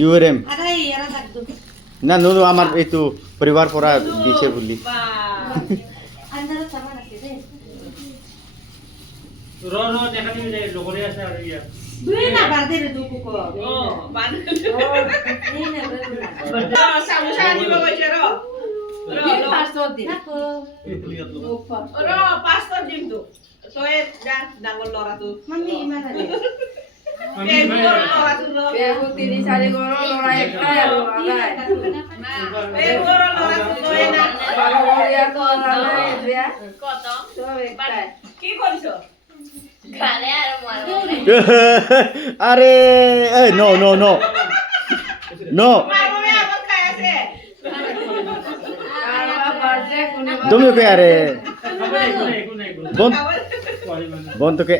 ইউৰেম না নো আমাৰ এইটো পৰিবাৰ পৰা দিছে বুলি দেখানি যায় লগৰে আছে আৰু ইয়াত দুই না বাদে ৰে দুকু কো বাদে এই না বড় সামোসা আনিব গৈছে ৰ পাঁচশো দিন পাঁচশো দিম তো তই ডাঙৰ ল'ৰাটো মাম্মি ইমান আৰে ল'ৰাটো বেগু 3-4 গৰ লৰা একটাই আৰু আলাই ল'ৰাটো তই না বাগৰিয়া তো আলাই এতিয়া কত সব একটাই কি কৰিছ গালে আৰ মাৰো আৰে এই নো নো নো নো মাৰমে আগত খাই আছে আৰ বাৰ্থডে কোনে তুমি কে আৰে একো নাই বন কোৱালি মানে বন তোকে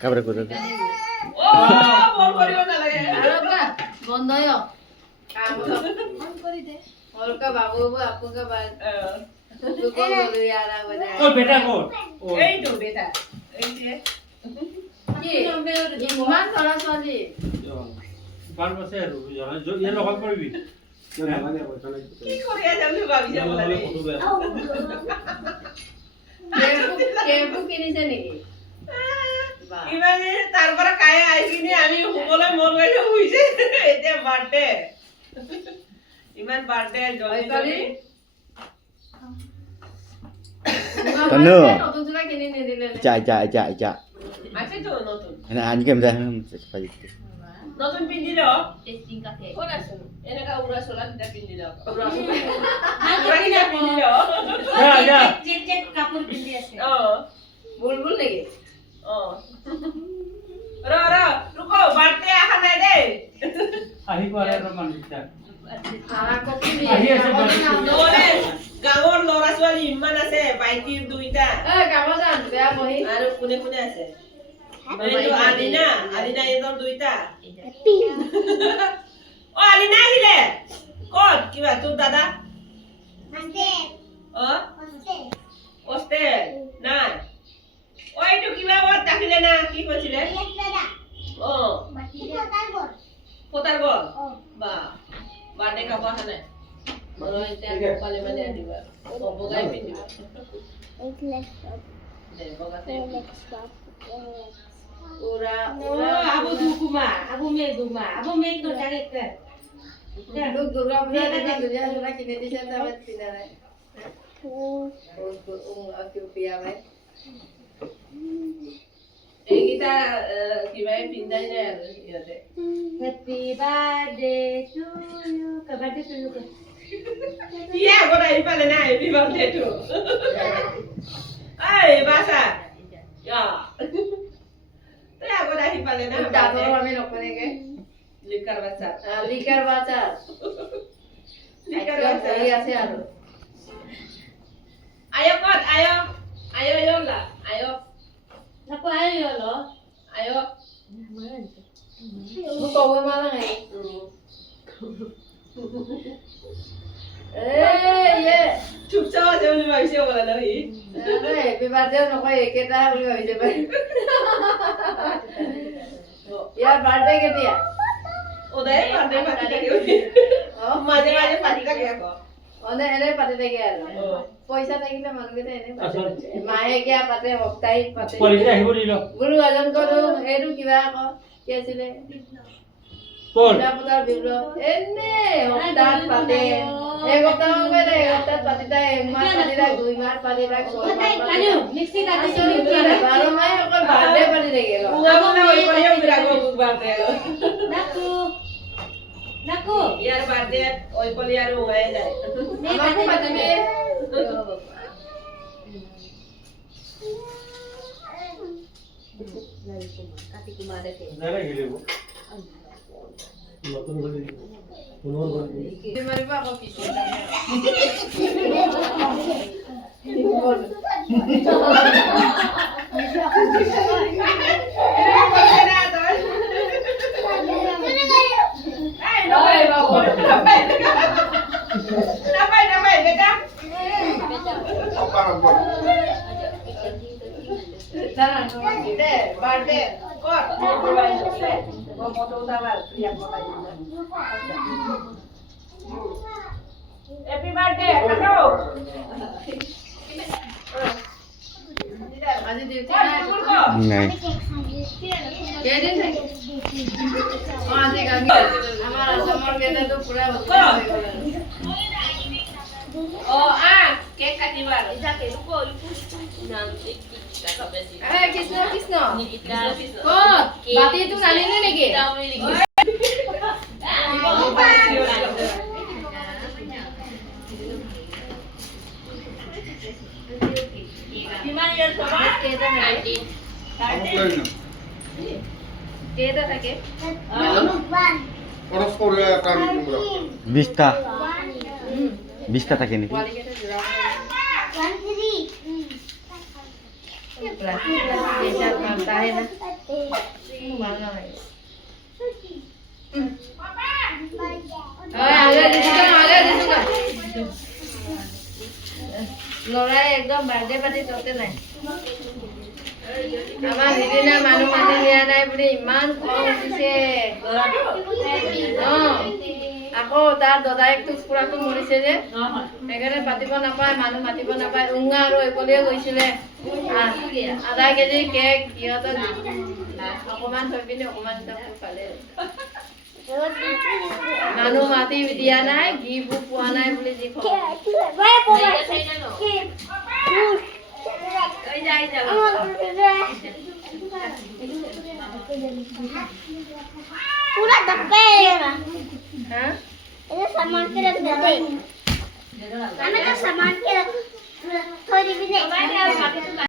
খাবাৰ কৰে ও বল কৰিব নালাগে আর বা বন্ধ হয় কাম অন করে দে ওরকা বাবু আপুকা বাদ দুকো বলি আর বলে ও বেটা কোন ও এইটো বেটা এই যে কি ইমান লৰা ছোৱালী ভাল আছে আৰু ইয়াৰ লগত কৰিবি কি কৰি আছে বুলি ভাবি যাব লাগে কেবু কিনিছে নেকি ইমান তাৰ পৰা কাই আইছিনি আমি শুবলৈ মন গৈছে শুইছে এতিয়া বাৰ্থডে ইমান বাৰ্থডে জলদি Tanu. নতুন জোড়া কিনে নিদিলে চা চা চা চা আছে তো নতুন না আনি কেমন যায় নতুন পিন্ধি ল টেস্টিং কাকে কোন আছে এনেকা উৰা চলা দুটা পিন্ধি ল পুৰা উৰা কিটা পিন্ধি ল যা যা চেক চেক কাপড় পিন্ধি আছে অ বুলবুল নেকি অ ৰ ৰুকো বাৰ্থডে আহা নাই দেই আহিব আৰু মানুহ আনা কপি আহি আছে নহ'লে গাঁৱৰ ল'ৰা ছোৱালী ইমান আছে বাইটিৰ দুইটা এ কামত যাম বেয়া বহি আৰু কোনে কোনে আছে এইটো আলিনা এইজন দুইটা অ আলিনা আহিলে ক'ত কিবা তোৰ দাদা অ হোষ্টেল নাই অ এইটো কিবা ৱৰ্ড থাকিলে না কি কৈছিলে অ পতাৰ গ'ল বা বাৰ্থডে খাব অহা নাই এতিয়া পালে মানে আহিবা বগাই পিন্ধিবা দে বগাতে পুরা আবু দুকুমা আবু মে দুমা আবু মে তো ডাইরেক্টর দুর্গা পূজা দেখা দুর্গা জোড়া কিনে দিছে তবে কিনা নাই পিয়া ভাই এইকেইটা কিবা পিন্ধাই নাই আৰু সিহঁতে happy birthday to you birthday to you ইয়া আগত আহি পালে না হেপি বাৰ্থডে টু এই বাছা ইয়া তই আগত আহি পালে না দাদৰ আমি নকৰেগে লিকাৰ বাচ্চা লিকাৰ বাচ্চা লিকাৰ একদম বাচ্চা বহি আছে আৰু আয়ো কত আয়ো আয়ো ইয়লা আয়ো নাকো আইও লো আয়ো মোক কব মাৰা নাই এ চুপচাপ আছে বুলি ভাবিছে বোলে ন সি হেপী বাৰ্থডে নকয় একেটা বুলি ভাবিছে পাই ইয়াৰ বাৰ্থডে কেতিয়া ওদাই বাৰ্থডে পাতি থাকে মাজে মাজে পাতি থাকে আকৌ এনে পাতি থাকে আৰু পইচা থাকিলে মানুহকেইটা এনে মাহেকীয়া পাতে সপ্তাহিক পাতে পলিচি আহিব দিল গুৰু এজন কলো এইটো কিবা আকৌ কি আছিলে কোন পুতাৰ বিপ্লৱ এনে সপ্তাহত পাতে এসপ্তাহ মানে এসপ্তাহত পাতি তাই একমাহ পাতি তাই 2 মাহ পাতি তাই 6 মাহ পাতি কালিও মিক্সি কাটি 12 মাহে অকল বাৰ্থডে পাতি থাকে উঙাবনা ওই কৰিও বিৰাগো বাৰ্থডে নাকো নাকো ইয়াৰ বাৰ্থডে ওই কলি আৰু উঙাই যায় আমাকো পাতিবি কাটি কুমাৰ দেখে জায়গা গেলিব নতুন কৰে পুনৰ কৰে মাৰিব আকৌ পিছে নাপাই বেটা জানা দে বাৰ্থডে কত foto utawan, lihat foto ini. Happy birthday, kato. Aji duty Kau na. tunggu kau. নাই Kaya din sa. Aji kami. Amar asamar gede to pura hote. Oh, cake katibar. Kisno, Kisno. Kot, bati itu nani ni niki. Gimana ya coba? Keda থাকে. খরচ করলে একটা বিশটা বিশটা থাকে নাকি Wali kita jura. Bisa mantai na. Mana hai. आगे दिसुगा. লৰাই একদম বাৰ্থডে পাৰ্টি ততে নাই আমাৰ দিদিনা মানুহ মাতি নিয়া নাই বুলি ইমান খং উঠিছে আকৌ তাৰ দদায়েকটো পুৰাটো মৰিছে যে সেইকাৰণে পাতিব নাপায় মানুহ মাতিব নাপায় উঙা আৰু একলিয়ে গৈছিলে আধা কেজি কেক সিহঁতক অকণমান থৈ পিনি অকণমান পালে মানুহ মাতি দিয়া নাই ঘিবোৰ পোৱা নাই বুলি যি খং पूरा डब्बे हाँ ये सामान के रख दे हमें तो सामान के रख थोड़ी भी नहीं